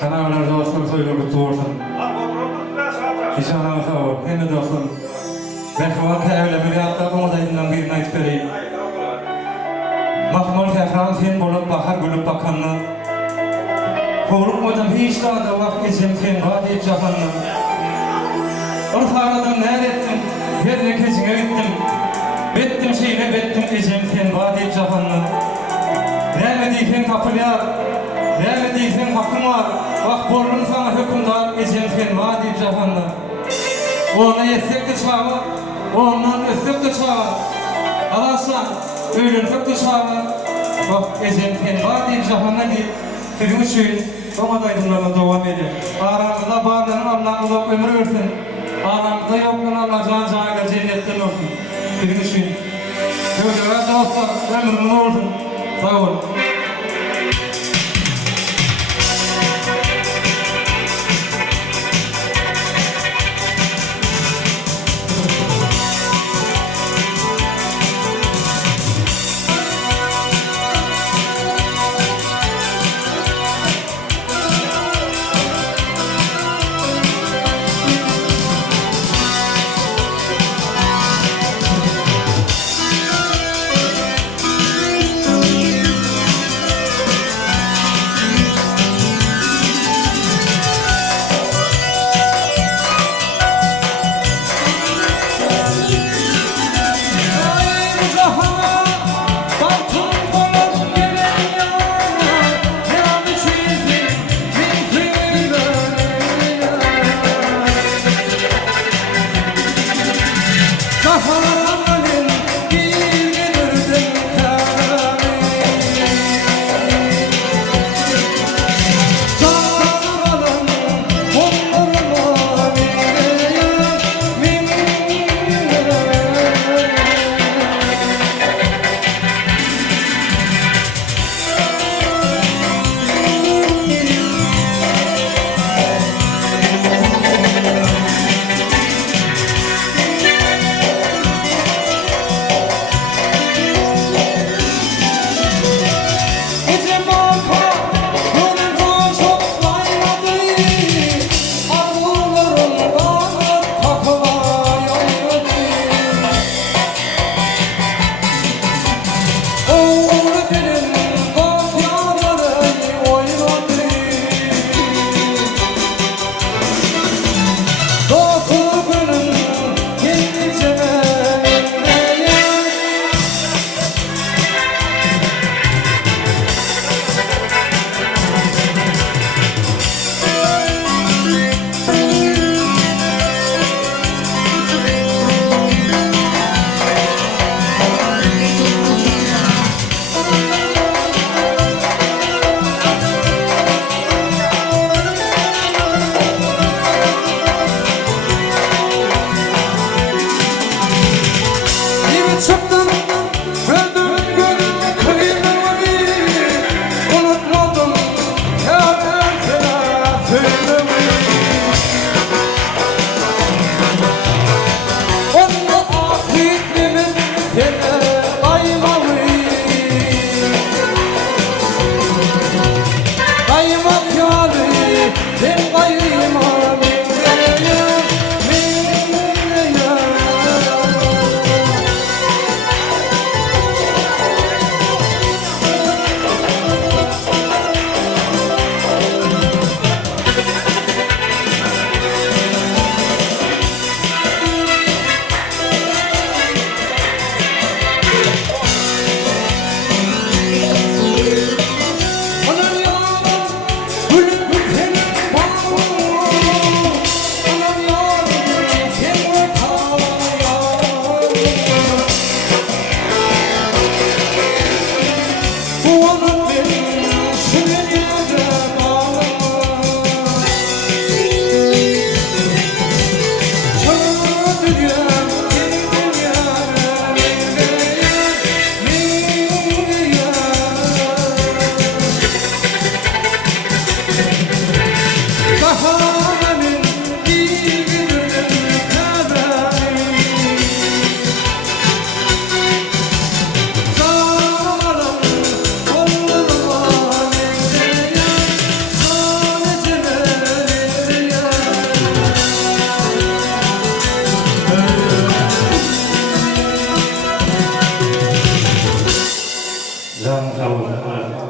Kanallar dostum söyle kutlu olsun. İnşallah sağ ol. Hem de dostum. Behval evlemeli hatta bu odayından birine istereyim. Mahmur Kefran sen bulup bakar gülüp bakanlı. Korkmadım hiç daha da vakit için sen vadi cahanlı. Ortağladım ne ettim? Yerine keçine gittim. Bettim şeyine bettim ecem sen vadi cahanlı. Ne diysen kapılar, ne diysen hakkın var. Bak borun sana hükümdar ecem sen vadi cahanlı. Ona yetsek de çağır, ondan ötsek de çağır. Alaslan, ölünsek de çağır. Bak ecem sen vadi cahanlı deyip senin için bana daydımlarına devam edin. Aramızda bağlanan Allah'ımıza ömür versin. Aramızda yokluğun Allah can cennetten olsun. Senin için. Öyle dostlar, ömrümün olsun. Sağ olun. Zan kavurlar.